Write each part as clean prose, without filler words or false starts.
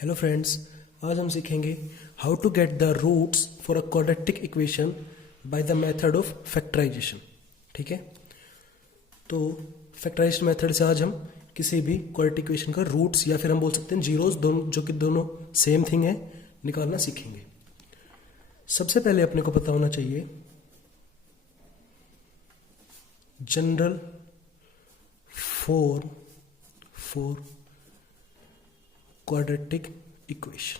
Hello friends, आज हम सीखेंगे how to get the roots for a quadratic equation by the method of factorisation. ठीक है, तो फैक्टराइजेशन मेथड से आज हम किसी भी क्वाड्रेटिक इक्वेशन का रूट्स या फिर हम बोल सकते हैं जीरोस, दोनों जो कि दोनों सेम थिंग है, निकालना सीखेंगे। सबसे पहले अपने को पता होना चाहिए general form for quadratic equation.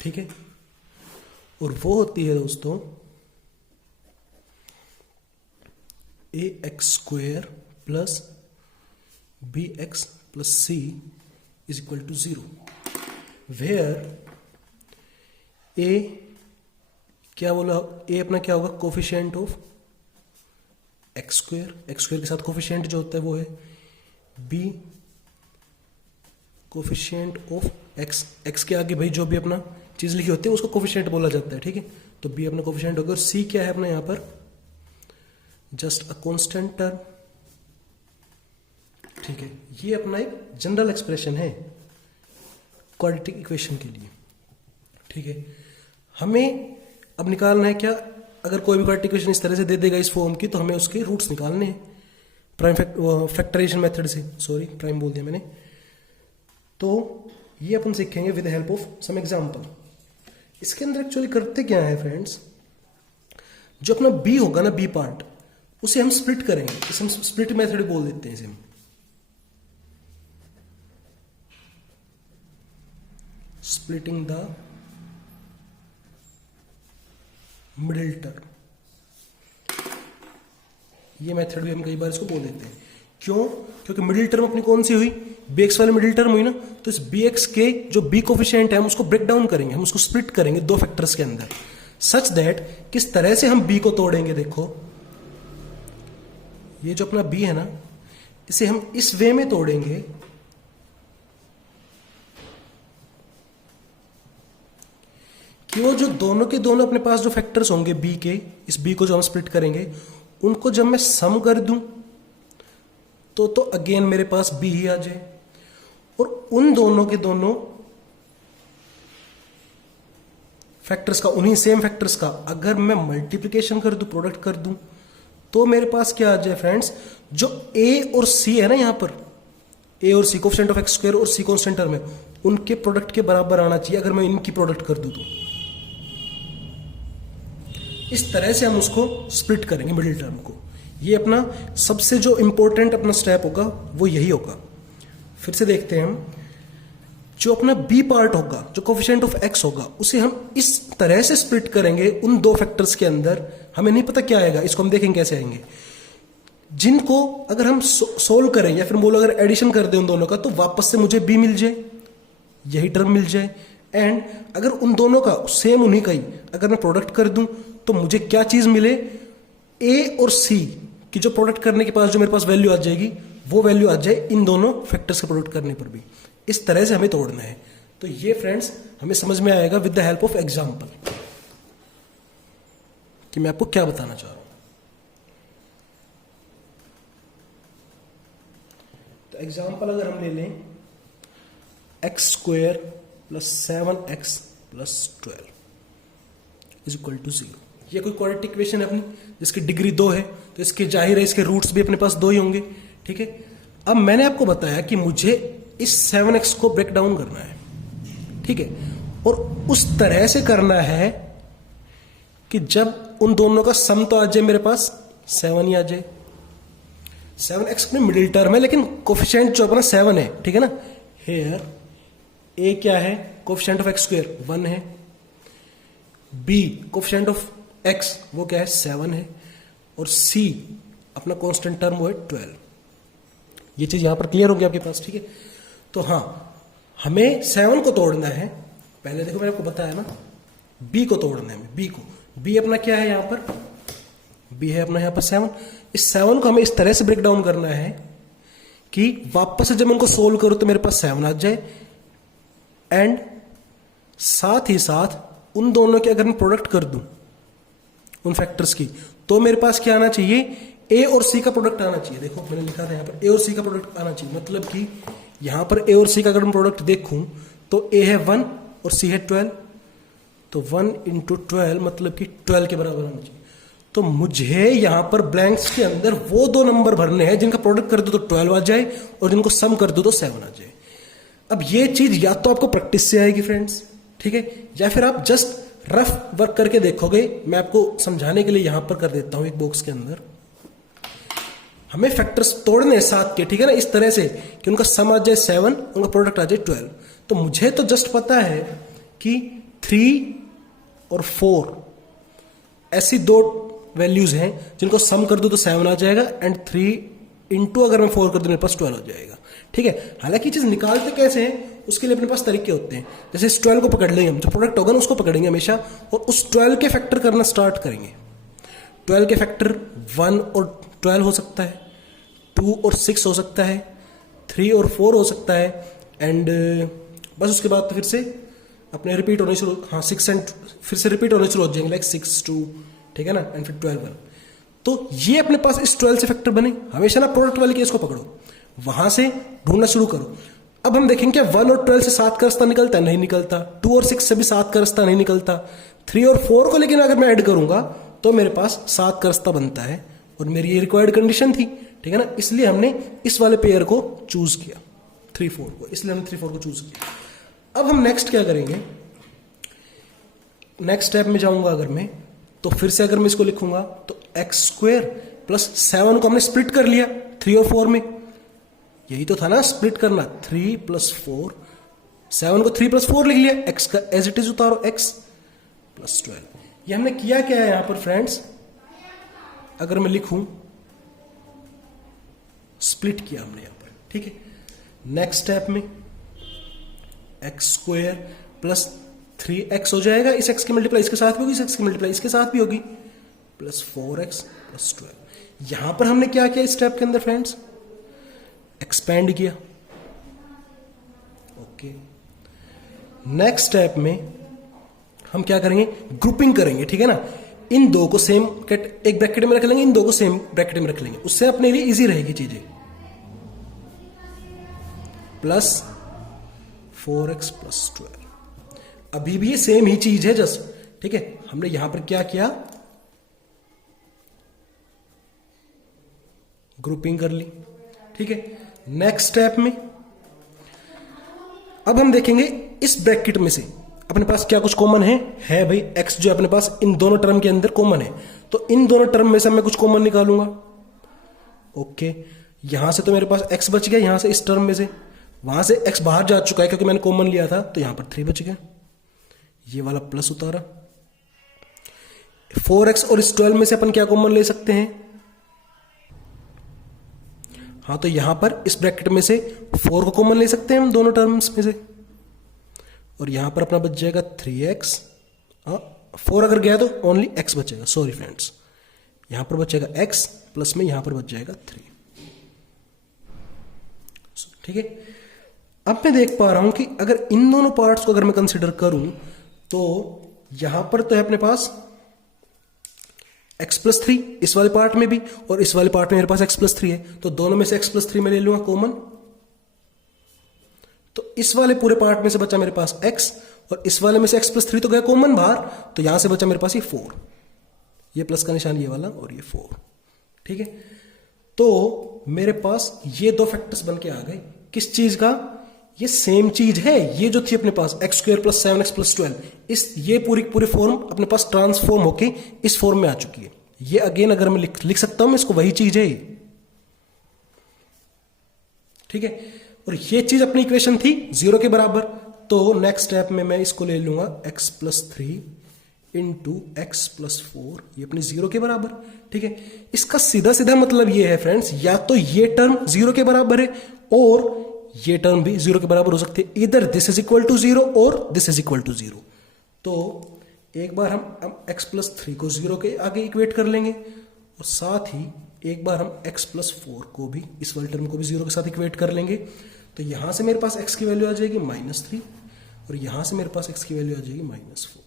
ठीक है, और वो होती है दोस्तों a x square plus b x plus c is equal to 0, where a क्या बोला, ए अपना क्या होगा, कोफिशिएंट ऑफ एक्स स्क्वेयर के साथ कोफिशिएंट जो होता है वो है b coefficient of x, x के आगे भाई जो भी अपना चीज लिखी होती है उसको कोफिशिएंट बोला जाता है। ठीक है, तो बी अपना कोफिशिएंट होगा और सी क्या है अपना यहां पर जस्ट अ कांस्टेंट टर्म। ठीक है, ये अपना एक जनरल एक्सप्रेशन है क्वाड्रेटिक इक्वेशन के लिए। ठीक है, हमें अब निकालना है क्या, अगर कोई भी क्वाड्रेटिक इक्वेशन इस तरह से दे देगा इस फॉर्म की, तो हमें उसके रूट्स निकालने हैं प्राइम फैक्टराइजेशन मेथड से। सॉरी, प्राइम बोल दिया मैंने। तो ये अपन सीखेंगे with help of some example. इसके अंदर एक्चुअली करते क्या है फ्रेंड्स, जो अपना बी होगा ना, बी पार्ट, उसे हम स्प्लिट करेंगे। इसे हम स्प्लिट मेथड बोल देते हैं, इसे हम स्प्लिटिंग द मिडिल टर्म। ये मेथड भी हम कई बार इसको बोल देते हैं। क्यों? क्योंकि मिडिल टर्म अपनी कौन सी हुई, bx वाली मिडिल टर्म हुई ना, तो इस bx के जो b कोफिशिएंट है हम उसको ब्रेक डाउन करेंगे, हम उसको स्प्लिट करेंगे दो फैक्टर्स के अंदर, सच दैट किस तरह से हम b को तोड़ेंगे। देखो, ये जो अपना b है ना, इसे हम इस वे में तोड़ेंगे कि वो जो दोनों के दोनों अपने पास जो फैक्टर्स होंगे b के, इस b को जो हम स्प्लिट करेंगे, उनको जब मैं सम कर दूं तो अगेन मेरे पास b ही आ जाए, और उन दोनों के दोनों फैक्टर्स का, उन्हीं सेम फैक्टर्स का अगर मैं मल्टीप्लिकेशन कर दूं, प्रोडक्ट कर दूं, तो मेरे पास क्या आ जाए फ्रेंड्स, जो a और c है ना, यहां पर a और c coefficient of x square और c कांस्टेंट टर्म है, उनके प्रोडक्ट के बराबर आना चाहिए अगर मैं इनकी प्रोडक्ट कर दूं तो। इस तरह से हम उसको स्प्लिट करेंगे मिडिल टर्म को। ये अपना सबसे जो इंपॉर्टेंट अपना स्टेप होगा वो यही होगा। फिर से देखते हैं हम, जो अपना बी पार्ट होगा, जो कोफिशिएंट ऑफ एक्स होगा, उसे हम इस तरह से स्प्लिट करेंगे उन दो फैक्टर्स के अंदर, हमें नहीं पता क्या आएगा, इसको हम देखेंगे कैसे आएंगे, जिनको अगर हम सोल्व करें या फिर बोलो अगर एडिशन कर दें उन दोनों का, तो वापस से मुझे बी मिल जाए, यही टर्म मिल जाए। एंड अगर उन दोनों का सेम उन्हीं का ही अगर मैं प्रोडक्ट कर दूं, तो मुझे क्या चीज मिले, ए और सी कि जो प्रोडक्ट करने के पास जो मेरे पास वैल्यू आ जाएगी, वो वैल्यू आ जाए इन दोनों फैक्टर्स के प्रोडक्ट करने पर भी। इस तरह से हमें तोड़ना है। तो ये फ्रेंड्स हमें समझ में आएगा with the help of example कि मैं आपको क्या बताना चाह रहा हूं। तो एग्जांपल अगर हम ले लें, x square plus 7x plus 12 is equal to 0। ये कोई क्वाड्रेटिक इक्वेशन है अपनी जिसकी डिग्री 2 है, तो इसके जाहिर है इसके रूट्स भी अपने पास 2 ही होंगे। ठीक है, अब मैंने आपको बताया कि मुझे इस 7x को ब्रेक डाउन करना है। ठीक है, और उस तरह से करना है कि जब उन दोनों का सम तो आ जाए मेरे पास 7 ही आ जाए। 7x में मिडिल टर्म है, लेकिन कोफिशिएंट जो अपना 7 है। ठीक है ना, हेयर a क्या है, कोफिशिएंट ऑफ एक्स स्क्वायर 1 है, b कोफिशिएंट ऑफ x वो क्या है 7 है, और c अपना कांस्टेंट टर्म वो है 12। ये चीज यहां पर क्लियर होगी आपके पास। ठीक है, तो हाँ, हमें 7 को तोड़ना है। पहले देखो मैंने आपको बताया ना, b को तोड़ना है, b को, b अपना क्या है यहां पर, b है अपना यहां पर 7। इस 7 को हमें इस तरह से ब्रेक डाउन करना है कि वापस से जब मैं उनको सोल्व करूं तो मेरे पास 7 आ जाए, एंड साथ ही साथ उन दोनों के अगर मैं प्रोडक्ट कर दूं उन फैक्टर्स की, तो मेरे पास क्या आना चाहिए, ए और सी का प्रोडक्ट आना चाहिए। देखो मैंने लिखा था यहां पर ए और सी का प्रोडक्ट आना चाहिए, मतलब कि यहां पर ए और सी का अगर मैं प्रोडक्ट देखूं तो ए है 1 और सी है 12, तो 1 इंटू 12 मतलब कि 12 के बराबर होना चाहिए। तो मुझे यहां पर ब्लैंक्स के अंदर वो दो नंबर भरने हैं जिनका प्रोडक्ट कर दो तो 12 आ जाए और जिनको सम कर दो तो 7 आ जाए। अब ये चीज या तो आपको प्रैक्टिस से आएगी फ्रेंड्स, ठीक है, या फिर आप जस्ट रफ वर्क करके देखोगे। मैं आपको समझाने के लिए यहां पर कर देता हूं एक बॉक्स के अंदर। हमें फैक्टर्स तोड़ने हैं 7 के, ठीक है ना, इस तरह से कि उनका सम आ जाए 7, उनका प्रोडक्ट आ जाए 12। तो मुझे तो जस्ट पता है कि 3 और 4 ऐसी दो वैल्यूज हैं जिनको सम कर दो तो 7 आ जाएगा, एंड 3 इंटू अगर मैं 4 कर दूं मेरे पास 12 हो जाएगा, ठीक है। हालांकि ये चीज निकालते कैसे हैं उसके लिए अपने पास तरीके होते हैं। जैसे इस 12 को पकड़ लेंगे हम, जो प्रोडक्ट होगा ना उसको पकड़ेंगे हमेशा और उस 12 के फैक्टर करना स्टार्ट करेंगे। 12 के फैक्टर 1 और 12 हो सकता है, 2 और 6 हो सकता है, 3 और 4 हो सकता है, एंड बस उसके बाद तो फिर से अपने रिपीट होने शुरू, हाँ 6 एंड फिर से रिपीट होने शुरू हो जाएंगे, लाइक 6 2, ठीक है ना, एंड फिर 12 1। तो ये अपने पास इस 12 से फैक्टर बने। हमेशा ना प्रोडक्ट वाले केस को पकड़ो, वहां से ढूंढना शुरू करो। अब हम देखेंगे क्या 1 और 12 से 7 का रास्ता निकलता है? नहीं निकलता। 2 और 6 से भी 7 का रास्ता नहीं निकलता। 3 और 4 को लेकिन अगर मैं ऐड करूंगा तो मेरे पास 7 का रास्ता बनता है, और मेरी ये रिक्वायर्ड कंडीशन थी, ठीक है ना, इसलिए हमने इस वाले पेयर को चूज किया, 3 4 को, इसलिए हमने 3 4 को चूज किया। अब हम नेक्स्ट क्या करेंगे, नेक्स्ट स्टेप में जाऊंगा अगर मैं, तो फिर से अगर मैं इसको लिखूंगा तो एक्स स्क्वायर प्लस 7 को हमने स्प्लिट कर लिया 3 और 4 में। यही तो था ना स्प्लिट करना, 3 प्लस 4, 7 को 3 प्लस 4 लिख लिया, एक्स का एज इट इज उतारो, एक्स प्लस 12। ये हमने किया क्या है यहां पर फ्रेंड्स, अगर मैं लिखूं स्प्लिट किया हमने यहां पर, ठीक है। नेक्स्ट स्टेप में एक्स स्क्वायर प्लस 3x हो जाएगा, इस x की मल्टीप्लाई इसके साथ भी होगी, इस x की मल्टीप्लाई इसके साथ भी होगी, प्लस 4x प्लस 12। यहां पर हमने क्या किया इस स्टेप के अंदर फ्रेंड्स, एक्सपेंड किया, ओके। नेक्स्ट स्टेप में हम क्या करेंगे, ग्रुपिंग करेंगे, ठीक है ना। इन दो को सेम एक ब्रैकेट में रख लेंगे, इन दो को सेम ब्रैकेट में रख लेंगे, उससे अपने लिए इजी रहेगी चीजें। प्लस 4x प्लस 12, अभी भी ये सेम ही चीज है जस्ट, ठीक है। हमने यहां पर क्या किया, ग्रुपिंग कर ली, ठीक है। नेक्स्ट स्टेप में अब हम देखेंगे इस ब्रैकेट में से अपने पास क्या कुछ कॉमन है भाई, x जो अपने पास इन दोनों टर्म के अंदर कॉमन है, तो इन दोनों टर्म में से मैं कुछ कॉमन निकालूंगा, ओके। यहां से तो मेरे पास x बच गया, यहां से इस टर्म में से, वहां से x बाहर जा चुका है क्योंकि मैंने कॉमन लिया था, तो यहां पर 3 बच गया, ये वाला प्लस उतारा। 4x और इस 12 में से अपन क्या कॉमन ले सकते हैं, हाँ तो यहां पर इस ब्रैकेट में से 4 को कॉमन ले सकते हैं हम दोनों टर्म्स में से, और यहां पर अपना बच जाएगा 3x, 4 अगर गया तो ओनली x बचेगा, सॉरी फ्रेंड्स, यहां पर बचेगा x प्लस में यहां पर बच जाएगा 3, ठीक है। अब मैं देख पा रहा हूं कि अगर इन दोनों पार्ट्स को अगर मैं कंसिडर करूं तो यहां पर तो है अपने पास x प्लस 3 इस वाले पार्ट में भी, और इस वाले पार्ट में मेरे पास x प्लस 3 है, तो दोनों में से x प्लस 3 मैं ले लूंगा कॉमन, तो इस वाले पूरे पार्ट में से बचा मेरे पास x, और इस वाले में से x प्लस 3 तो गया कॉमन बाहर, तो यहां से बचा मेरे पास ये 4, ये प्लस का निशान ये वाला और ये 4, ठीक है। तो मेरे पास ये दो फैक्टर्स बन के आ गए, किस चीज का, ये सेम चीज है, ये जो थी अपने पास x square plus 7x plus 12, इस ये पूरी फॉर्म अपने पास ट्रांसफॉर्म होके इस फॉर्म में आ चुकी है। ये अगेन अगर मैं लिख सकता हूं मैं इसको, वही चीज है ये, ठीक है। और ये चीज अपनी इक्वेशन थी 0 के बराबर, तो नेक्स्ट स्टेप में मैं इसको ले लूंगा x plus 3 into x plus 4, ये अपनी 0 के बराबर, ठीक है। इसका सीधा सीधा मतलब ये है फ्रेंड्स, या तो ये टर्म 0 के बराबर है और ये टर्म भी 0 के बराबर हो सकती है, इधर दिस इज इक्वल टू 0 और दिस इज इक्वल टू 0। तो एक बार हम x प्लस 3 को 0 के आगे इक्वेट कर लेंगे, और साथ ही एक बार हम x प्लस 4 को भी, इस वाले टर्म को भी 0 के साथ इक्वेट कर लेंगे, तो यहां से मेरे पास x की वैल्यू आ जाएगी -3, और यहां से मेरे पास x की वैल्यू आ जाएगी -4।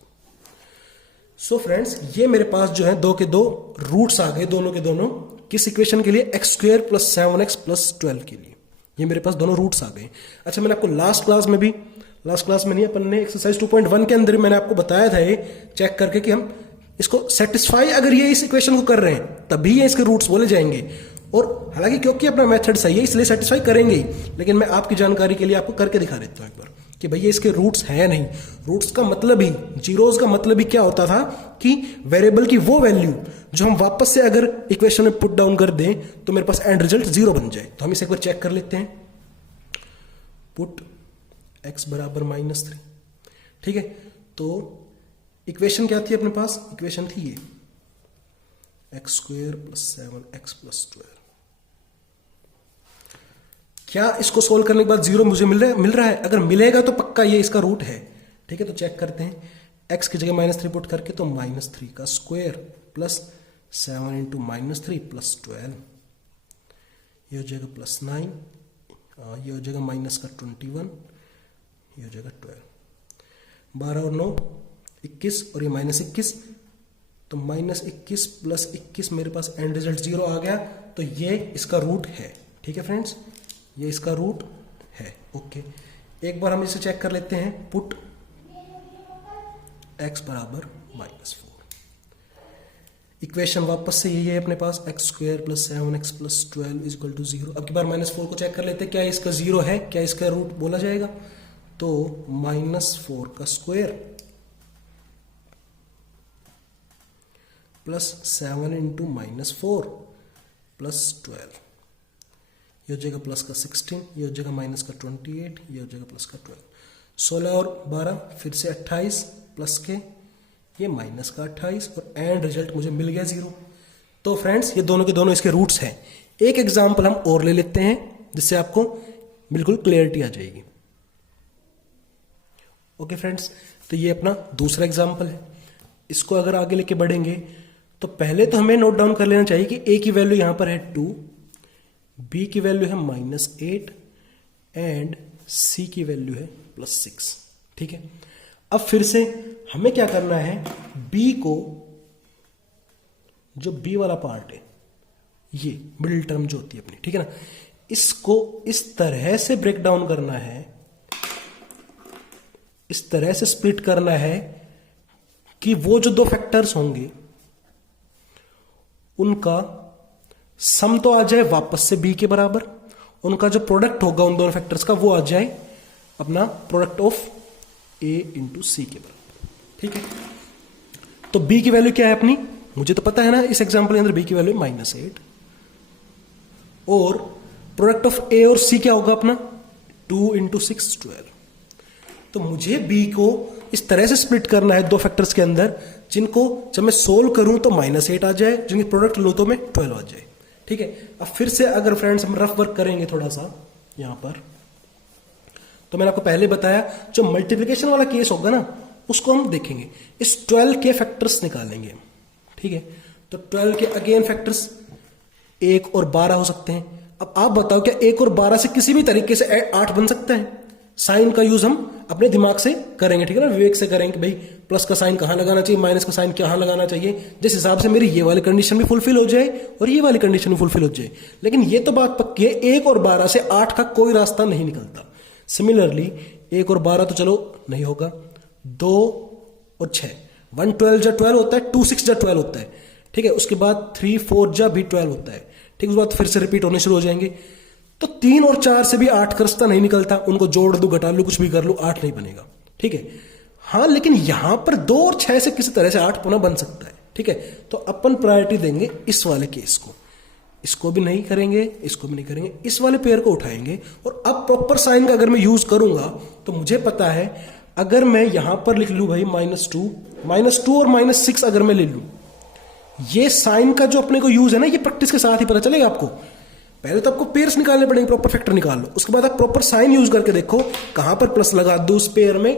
सो फ्रेंड्स, ये मेरे पास जो है दो के दो रूट्स आ गए, दोनों के दोनों किस इक्वेशन के लिए, x square plus 7x plus 12 के लिए, ये मेरे पास दोनों रूट्स आ गए। अच्छा, मैंने आपको लास्ट क्लास में भी लास्ट क्लास में नहीं, अपन ने एक्सरसाइज 2.1 के अंदर मैंने आपको बताया था ये चेक करके कि हम इसको सेटिस्फाई अगर ये इस इक्वेशन को कर रहे हैं तभी ये इसके रूट्स बोले जाएंगे। और हालांकि क्योंकि अपना मेथड सही है इसलिए सेटिस्फाई करेंगे ही, लेकिन मैं आपकी जानकारी के लिए आपको करके दिखा देता हूं एक बार कि भैया इसके रूट्स हैं नहीं। रूट्स का मतलब ही, जीरोस का मतलब ही क्या होता था कि वेरिएबल की वो वैल्यू जो हम वापस से अगर इक्वेशन में पुट डाउन कर दें तो मेरे पास एंड रिजल्ट 0 बन जाए। तो हम इसे एक बार चेक कर लेते हैं। पुट x बराबर -3, ठीक है। तो इक्वेशन क्या थी अपने पास? इक्वेशन थी ये x² + 7x + 12। क्या इसको सोल्व करने के बाद 0 मुझे मिल रहा है? अगर मिलेगा तो पक्का ये इसका रूट है, ठीक है। तो चेक करते हैं, x की जगह -3 पुट करके तो -3 का स्क्वायर प्लस 7 × -3 + 12, ये हो जाएगा +9, ये हो जाएगा -21, ये हो जाएगा 12। 12 और 9 21 और ये -21, तो -21 + 21 मेरे पास एंड रिजल्ट 0 आ गया। तो ये इसका रूट है, ठीक है फ्रेंड्स, ये इसका रूट है। ओके, एक बार हम इसे चेक कर लेते हैं। पुट x बराबर -4, इक्वेशन वापस से यही है अपने पास, x² + 7x + 12 = 0। अब की बार -4 को चेक कर लेते हैं, क्या इसका 0 है, क्या इसका रूट बोला जाएगा? तो -4 का स्क्वायर प्लस 7 × -4 + 12, ये हो जाएगा प्लस का 16, ये हो जाएगा -28, ये हो जाएगा प्लस का 12। 16 और 12 फिर से 28 प्लस के ये -28 और एंड रिजल्ट मुझे मिल गया 0। तो फ्रेंड्स ये दोनों के दोनों इसके रूट्स हैं। एक एग्जाम्पल हम और ले लेते हैं जिससे आपको बिल्कुल क्लियरिटी आ जाएगी। ओके फ्रेंड्स, तो ये अपना दूसरा एग्जाम्पल है। इसको अगर आगे लेके बढ़ेंगे तो पहले तो हमें नोट डाउन कर लेना चाहिए कि a की वैल्यू यहां पर है 2, b की वैल्यू है -8 एंड c की वैल्यू है +6, ठीक है। अब फिर से हमें क्या करना है, b को, जो b वाला पार्ट है, ये मिडिल टर्म जो होती है अपनी, ठीक है ना, इसको इस तरह से ब्रेक डाउन करना है, इस तरह से स्प्लिट करना है कि वो जो दो फैक्टर्स होंगे उनका सम तो आ जाए वापस से b के बराबर, उनका जो प्रोडक्ट होगा उन दोनों फैक्टर्स का वो आ जाए अपना प्रोडक्ट ऑफ a × c के बराबर, ठीक है। तो b की वैल्यू क्या है अपनी, मुझे तो पता है ना, इस एग्जांपल के अंदर b की वैल्यू -8 और प्रोडक्ट ऑफ a और c क्या होगा अपना 2 × 6 12। तो मुझे b को इस तरह से स्प्लिट करना है दो फैक्टर्स के अंदर जिनको जब मैं सोल्व करूं तो -8 आ जाए, जिनकी प्रोडक्ट लो तो में 12 आ जाए, ठीक है। अब फिर से अगर फ्रेंड्स हम रफ वर्क करेंगे थोड़ा सा यहां पर, तो मैंने आपको पहले बताया जो मल्टीप्लिकेशन वाला केस होगा ना उसको हम देखेंगे। इस 12 के फैक्टर्स निकालेंगे हम, ठीक है। तो 12 के अगेन फैक्टर्स 1 और 12 हो सकते हैं। अब आप बताओ क्या 1 और 12 से किसी भी तरीके से 8 बन सकता है? साइन का यूज हम अपने दिमाग से करेंगे, ठीक है ना, विवेक से करेंगे कि भाई प्लस का साइन कहां लगाना चाहिए, माइनस का साइन कहां लगाना चाहिए, जिस हिसाब से मेरी ये वाली कंडीशन भी फुलफिल हो जाए और ये वाली कंडीशन भी फुलफिल हो जाए। लेकिन ये तो बात पक्की है, 1 और 12 से 8 का कोई रास्ता नहीं निकलता। सिमिलरली 1 और 12 तो चलो नहीं होगा, 2 और 6, 1 12 जा 12 होता है, 2 6 जा 12 होता है, ठीक है। उसके बाद 3 4 जा भी 12 होता है, ठीक है। उसके बाद फिर से रिपीट होने शुरू हो जाएंगे। तो 3 और 4 से भी 8 का रास्ता नहीं निकलता, उनको जोड़ दो घटा लो कुछ भी कर लो 8 नहीं बनेगा, ठीक है। हाँ, लेकिन यहां पर 2 और 6 से किसी तरह से 8 पुनः बन सकता है, ठीक है। तो अपन प्रायोरिटी देंगे इस वाले केस को, इसको भी नहीं करेंगे, इसको भी नहीं करेंगे, इस वाले पेयर को उठाएंगे। और अब प्रॉपर साइन का अगर मैं यूज करूंगा तो मुझे पता है, अगर मैं यहां पर लिख लू भाई -2 और -6 अगर मैं ले लू, ये साइन का जो अपने को यूज है ना, ये प्रैक्टिस के साथ ही पता चलेगा आपको। पहले तो आपको पेयर्स निकालने पड़ेंगे, प्रॉपर फैक्टर निकाल लो, उसके बाद आप प्रॉपर साइन यूज करके देखो कहां पर प्लस लगा दो उस पेयर में,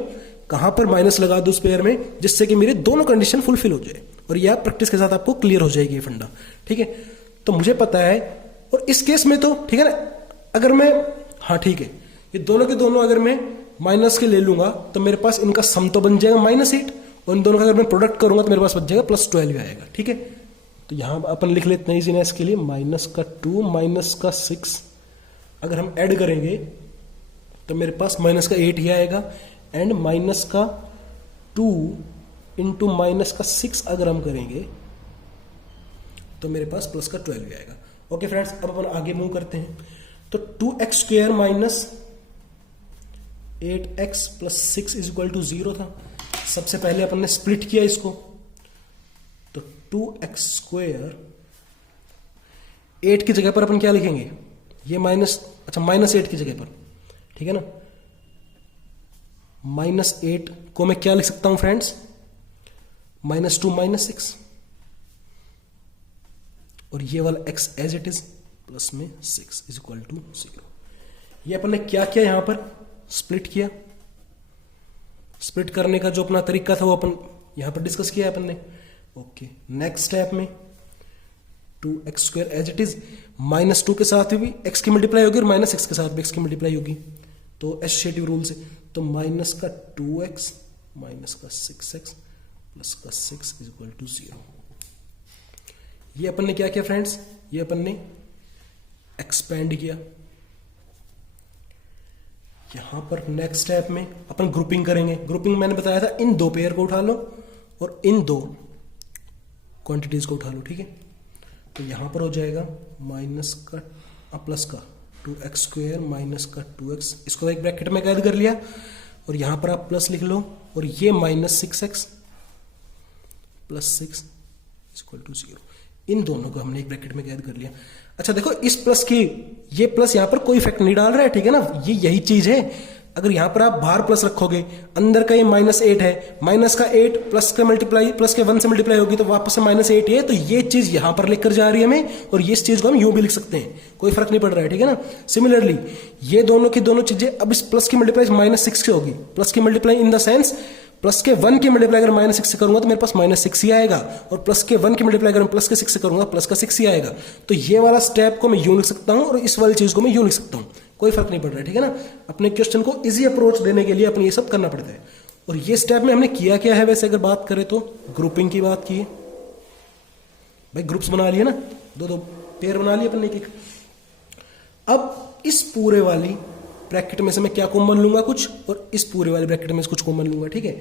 कहां पर माइनस लगा दो उस पेयर में, जिससे कि मेरी दोनों कंडीशन फुलफिल हो जाए। और यह प्रैक्टिस के साथ आपको क्लियर हो जाएगी ये फंडा, ठीक है। तो मुझे पता है, और इस केस में तो ठीक है ना, अगर मैं, हाँ ठीक है, ये दोनों के दोनों अगर मैं माइनस के ले लूंगा तो मेरे पास इनका सम तो बन जाएगा -8, और इन दोनों का अगर मैं प्रोडक्ट करूंगा तो मेरे पास बच जाएगा +12 आएगा, ठीक है। तो यहां अपन लिख लेते हैं इजीनेस के लिए -2 -6, अगर हम ऐड करेंगे तो मेरे पास -8 ही आएगा, एंड माइनस का 2 इंटू माइनस का 6 अगर हम करेंगे तो मेरे पास प्लस का 12 आएगा। ओके फ्रेंड्स, अब अपन आगे मूव करते हैं। तो 2x square minus 8x plus 6 is equal to 0 था। सबसे पहले अपन ने स्प्लिट किया इसको, तो 2x स्क्वायर 8 की जगह पर अपन क्या लिखेंगे, ये माइनस, अच्छा माइनस 8 की जगह पर, ठीक है ना। -8 को मैं क्या लिख सकता हूं फ्रेंड्स, -2 -6, और ये वाला x as it is plus में 6 इज इक्वल टू 0। ये अपन ने क्या किया, यहां पर स्प्लिट किया। स्प्लिट करने का जो अपना तरीका था वो अपन यहां पर डिस्कस किया अपन ने। ओके, नेक्स्ट स्टेप में 2x square as it is, -2 के साथ भी x की मल्टीप्लाई होगी और -6 के साथ भी x की मल्टीप्लाई होगी, तो एसोसिएटिव रूल से, तो माइनस का 2x माइनस का 6x प्लस का 6 इज इक्वल टू 0। ये अपन ने क्या किया फ्रेंड्स, ये अपन ने एक्सपेंड किया। यहां पर नेक्स्ट स्टेप में अपन ग्रुपिंग करेंगे। ग्रुपिंग मैंने बताया था, इन दो पेयर को उठा लो और इन दो क्वांटिटीज को उठा लो, ठीक है। तो यहां पर हो जाएगा माइनस का प्लस का 2x स्क्वायर माइनस का 2x, इसको एक ब्रैकेट में कैद कर लिया और यहां पर आप प्लस लिख लो, और ये -6x प्लस 6 इक्वल टू 0। इन दोनों को हमने एक ब्रैकेट में कैद कर लिया। अच्छा देखो, इस प्लस की, ये प्लस यहां पर कोई इफेक्ट नहीं डाल रहा है, ठीक है ना, ये यही चीज है। अगर यहां पर आप बाहर प्लस रखोगे, अंदर का ये -8 है, माइनस का 8 प्लस का मल्टीप्लाई, प्लस के 1 से मल्टीप्लाई होगी तो वापस से -8 है, तो ये चीज यहां पर लेकर जा रही है हमें, और ये इस चीज को हम यूं भी लिख सकते हैं, कोई फर्क नहीं पड़ रहा है, ठीक है ना। सिमिलरली ये दोनों की दोनों चीजें, अब इस प्लस की मल्टीप्लाई -6 से होगी, प्लस की multiply in the sense plus के 1 की मल्टीप्लाई अगर -6 से करूंगा तो मेरे पास -6 ही आएगा, और प्लस के 1 की मल्टीप्लाई अगर प्लस के 6 से करूंगा प्लस का 6 ही आएगा। तो ये वाला स्टेप को मैं यूं लिख सकता हूं और इस वाली चीज को मैं यूं लिख सकता हूं, कोई फर्क नहीं पड़ रहा है, ठीक है ना। अपने क्वेश्चन को इजी अप्रोच देने के लिए अपने ये सब करना पड़ता है। और ये स्टेप में हमने किया क्या है वैसे, अगर बात करें तो ग्रुपिंग की बात की है भाई, ग्रुप्स बना लिए ना, दो पेयर बना लिए अपने एक। अब इस पूरे वाली ब्रैकेट में से मैं क्या कॉमन लूंगा कुछ, और इस पूरे वाले ब्रैकेट में से कुछ कॉमन लूंगा, ठीक है।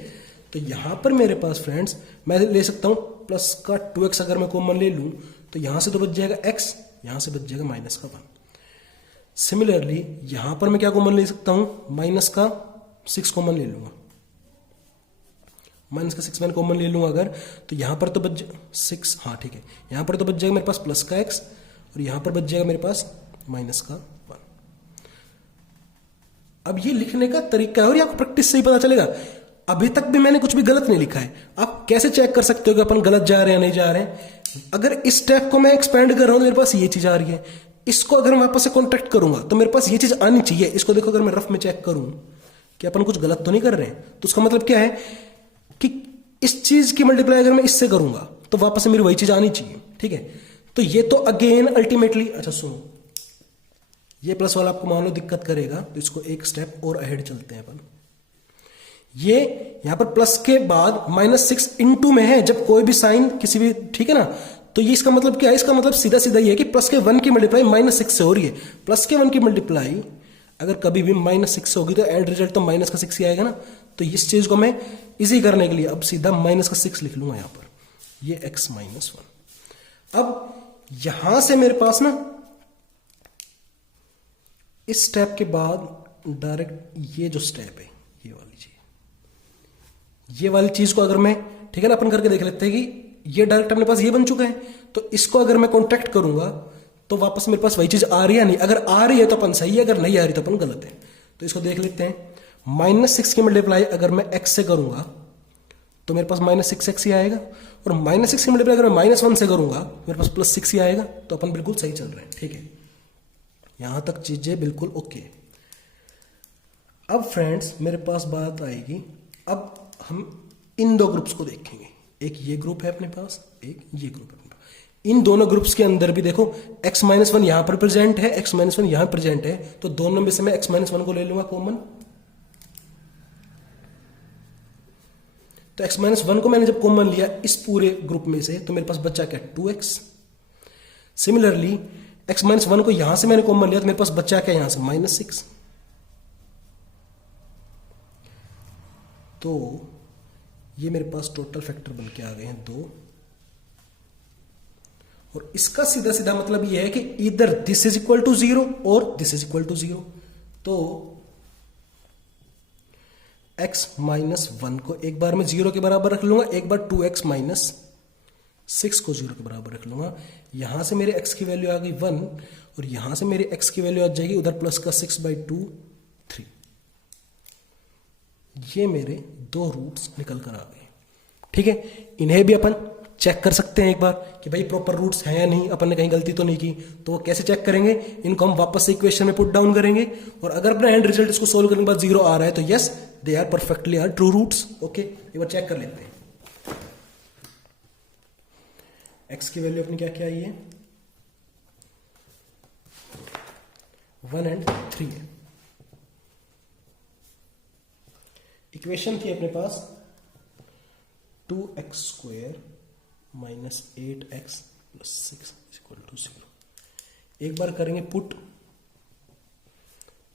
तो यहां पर मेरे पास फ्रेंड्स मैं ले सकता हूं प्लस का 2x अगर मैं कॉमन ले लूं तो यहां से तो बच जाएगा x, यहां से बच जाएगा माइनस का 1। सिमिलरली यहां पर मैं क्या कॉमन ले सकता हूं, माइनस का 6 कॉमन ले लूंगा, माइनस का 6 मैंने कॉमन ले लूंगा अगर, तो यहां पर तो बच 6, हाँ ठीक है, यहां पर तो बच जाएगा मेरे पास प्लस का x और यहां पर बच जाएगा मेरे पास माइनस का 1। अब ये लिखने का तरीका है और ये आपको प्रैक्टिस से ही पता चलेगा। अभी तक भी मैंने कुछ भी गलत नहीं लिखा है। आप कैसे चेक कर सकते हो कि अपन गलत जा रहे हैं या नहीं जा रहे हैं। अगर इस स्टेप को मैं एक्सपेंड कर रहा हूं तो मेरे पास ये चीज आ रही है, इसको अगर मैं वापस से कॉन्ट्रैक्ट करूंगा तो मेरे पास ये चीज आनी चाहिए। इसको देखो, अगर मैं रफ में चेक करूं कि अपन कुछ गलत तो नहीं कर रहे हैं, तो उसका मतलब क्या है कि इस चीज की मल्टीप्लाई अगर मैं इससे करूंगा तो वापस से मेरी वही चीज आनी चाहिए, ठीक है। तो ये तो अगेन अल्टीमेटली, अच्छा सुनो, ये प्लस वाला आपको मान लो दिक्कत करेगा तो इसको एक स्टेप और अहेड चलते हैं अपन। ये यहां पर प्लस के बाद -6 इनटू में है, जब कोई भी साइन किसी भी, ठीक है ना, तो ये इसका मतलब क्या है, इसका मतलब सीधा सीधा ये है कि प्लस के 1 की मल्टीप्लाई -6 से हो रही है। प्लस के 1 की मल्टीप्लाई अगर कभी भी -6 से होगी तो एंड रिजल्ट तो माइनस का 6 ही आएगा ना। तो इस चीज को मैं इजी करने के लिए अब सीधा माइनस का 6 लिख लूंगा यहां पर, ये x -1। अब यहां से मेरे पास ना इस स्टेप के बाद डायरेक्ट ये जो स्टेप है, ये वाली चीज, ये वाली चीज को अगर मैं, ठीक है ना, अपन करके देख लेते हैं कि ये डायरेक्ट अपने पास ये बन चुका है, तो इसको अगर मैं कॉन्ट्रैक्ट करूंगा तो वापस मेरे पास वही चीज आ रही है नहीं। अगर आ रही है तो अपन सही है, अगर नहीं आ रही तो अपन गलत है। तो इसको देख लेते हैं। -6 की मल्टीप्लाई अगर मैं x से करूंगा तो मेरे पास -6x ही आएगा, और -6 की मल्टीप्लाई अगर मैं -1 से करूंगा मेरे पास +6 ही आएगा। तो अपन बिल्कुल सही चल रहे हैं, ठीक है, यहां तक चीजें बिल्कुल ओके। अब फ्रेंड्स मेरे पास बात आएगी, अब हम इन दो ग्रुप्स को देखेंगे। एक ये ग्रुप है अपने पास, एक ये ग्रुप है अपने पास। इन दोनों ग्रुप्स के अंदर भी देखो x -1 यहां पर प्रेजेंट है, x -1 यहां प्रेजेंट है, तो दोनों में से मैं x -1 को ले लूंगा कॉमन। तो x -1 को मैंने जब कॉमन लिया इस पूरे ग्रुप में से तो मेरे पास बचा क्या, 2x। सिमिलरली x -1 को यहां से मैंने कॉमन लिया तो मेरे पास बचा क्या यहां से, -6। तो ये मेरे पास टोटल फैक्टर बन के आ गए हैं 2, और इसका सीधा सीधा मतलब ये है कि इधर दिस इज इक्वल टू 0 और दिस इज इक्वल टू 0। तो x माइनस 1 को एक बार में 0 के बराबर रख लूंगा, एक बार 2x माइनस 6 को 0 के बराबर रख लूंगा। यहां से मेरे x की वैल्यू आ गई 1 और यहां से मेरे x की वैल्यू आ जाएगी उधर प्लस का 6/2 3। ये मेरे 2 रूट्स निकल कर आ गए। ठीक है, इन्हें भी अपन चेक कर सकते हैं एक बार कि भाई प्रॉपर रूट्स हैं या नहीं, अपन ने कहीं गलती तो नहीं की। तो वो कैसे चेक करेंगे, इनको हम वापस से इक्वेशन में पुट डाउन करेंगे और अगर अपना एंड रिजल्ट इसको सोल्व करने के बाद 0 आ रहा है तो yes they are perfectly are true roots. Okay, एक बार चेक कर लेते हैं। x की वैल्यू अपनी क्या क्या आई है, 1 और 3 है। इक्वेशन थी अपने पास 2x² minus 8x plus 6 equal to 0। एक बार करेंगे पुट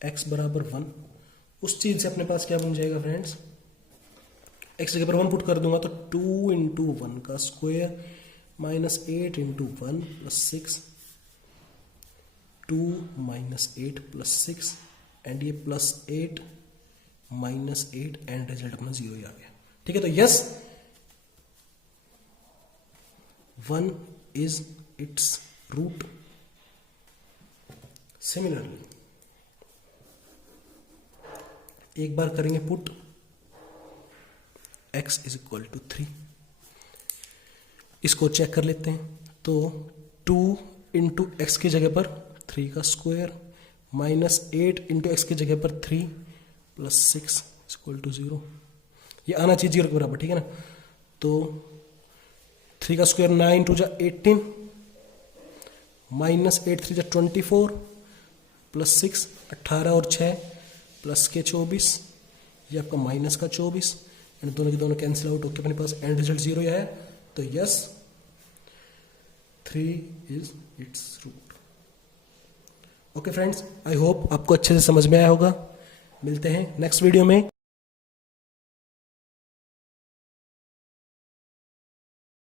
x बराबर 1, उस चीज से अपने पास क्या बन जाएगा फ्रेंड्स, x जगह पर 1 पुट कर दूंगा तो 2 इंटू 1 का square minus 8 into 1 plus 6, 2 minus 8 plus 6 and ये प्लस 8 माइनस 8 एंड रिजल्ट अपना 0 ही आ गया। ठीक है, तो yes 1 is its root। Similarly एक बार करेंगे put x is equal to 3, इसको चेक कर लेते हैं। तो 2 इंटू एक्स की जगह पर 3 का स्क्वायर माइनस 8 इंटू एक्स की जगह पर 3 प्लस 6 इक्वल टू 0। ये आना चाहिए 0 के बराबर, ठीक है ना। तो 3 का स्क्वायर 9 टू जा 18 माइनस 8 3 जा 24 प्लस 6 18 और 6 प्लस के 24, ये आपका माइनस का 24 एंड दोनों के दोनों कैंसिल आउट होकर अपने पास एंड रिजल्ट 0 है। तो yes 3 is its root. Okay friends, I hope आपको अच्छे से समझ में आया होगा। मिलते हैं नेक्स्ट वीडियो में।